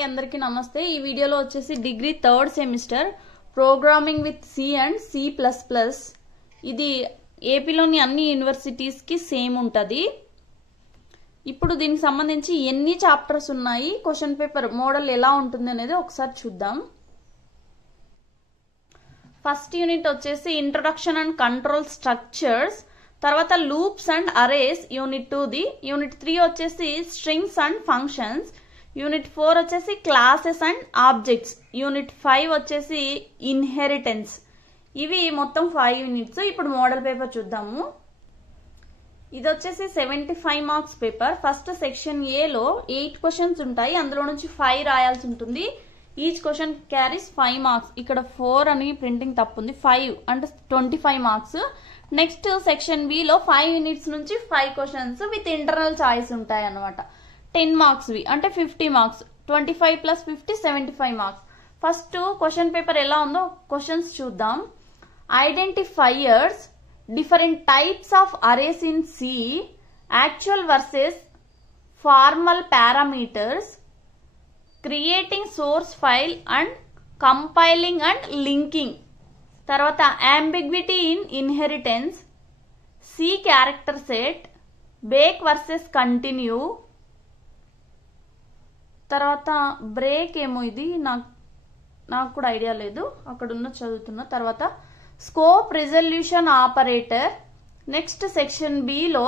అండి అందరికీ నమస్తే। ఈ వీడియోలో వచ్చేసి degree 3rd semester programming with C and C++। ఇది ఏపీలోని అన్ని యూనివర్సిటీస్ కి సేమ్ ఉంటది। ఇప్పుడు దీనికి సంబంధించి ఎన్ని చాప్టర్స్ ఉన్నాయి, క్వశ్చన్ పేపర్ మోడల్ ఎలా ఉంటుంది అనేది ఒకసారి చూద్దాం। ఫస్ట్ యూనిట్ వచ్చేసి ఇంట్రొడక్షన్ అండ్ కంట్రోల్ స్ట్రక్చర్స్, తర్వాత loops and arrays unit 2 the, unit 3 వచ్చేసి స్ట్రింగ్స్ అండ్ ఫంక్షన్స్, యూనిట్ 4 వచ్చేసి క్లాసెస్ అండ్ ఆబ్జెక్ట్స్, యూనిట్ 5 వచ్చేసి ఇన్హెరిటెన్స్। ఇవి మొత్తం 5 యూనిట్స్। ఇప్పుడు మోడల్ పేపర్ చూద్దాము। ఇది వచ్చేసి 75 మార్క్స్ పేపర్। ఫస్ట్ సెక్షన్ ఏ లో 8 క్వశ్చన్స్ ఉంటాయి, అందులో నుంచి 5 రాయాల్సి ఉంటుంది। Each question carries 5 marks. ఇక్కడ 4 అని ప్రింటింగ్ తప్పుంది, 5 అంటే 25 మార్క్స్। నెక్స్ట్ సెక్షన్ బి లో 5 యూనిట్స్ నుంచి 5 క్వశ్చన్స్ విత్ ఇంటర్నల్ చాయిస్ ఉంటాయి అన్నమాట। 10 మార్క్స్ వి అంటే 50 marks, 25 + 50 75 marks. First question paper ఎలా ఉందో క్వశ్చన్స్ చూద్దాం। Identifiers, different types of arrays in C, actual versus formal parameters, creating source file and compiling and linking, తర్వాత ambiguity in inheritance, C character set, break versus continue, తర్వాత break ఏమో ఇది నాకు కూడా idea లేదు, అక్కడ ఉన్న చదువుతున్నా। తర్వాత scope resolution operator. Next section B లో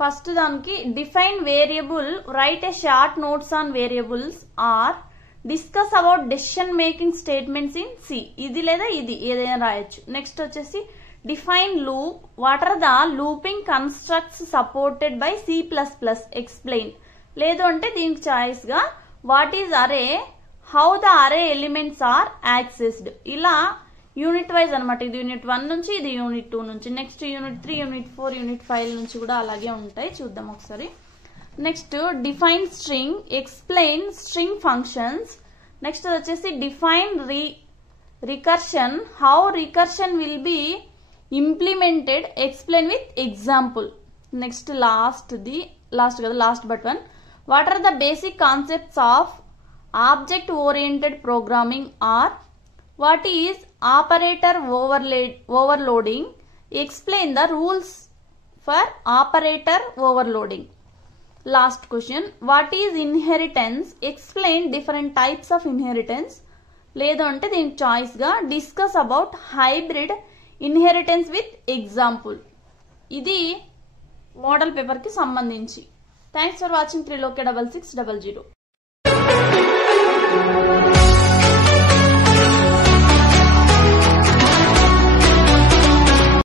ఫస్ట్ దానికి define variable, write a short notes on variables, or discuss about decision making statements in C, ఇది లేదా ఇది ఏదైనా రాయొచ్చు। నెక్స్ట్ వచ్చేసి define loop, what are the looping constructs supported by C++, explain, లేదు అంటే దీనికి చాయిస్ గా what is array, how the array elements are accessed. ఇలా యూనిట్ వైజ్ అనమాట। ఇది యూనిట్ 1 నుంచి, ఇది యూనిట్ 2 నుంచి, నెక్స్ట్ యూనిట్ 3, యూనిట్ 4, యూనిట్ 5 నుంచి కూడా అలాగే ఉంటాయి, చూద్దాం ఒకసారి। Next define string, explain string functions, next వచ్చేసి define recursion, how recursion will be implemented, explain with example. Next last but one, what are the basic concepts of object oriented programming, or what is operator overloading, explain the rules for operator overloading. Last question, what is inheritance, explain different types of inheritance, లేదు అంటే దీనికి choice గా discuss about hybrid inheritance with example. ఇది model paper కి సంబంధించి। Thanks for watching. 3 6600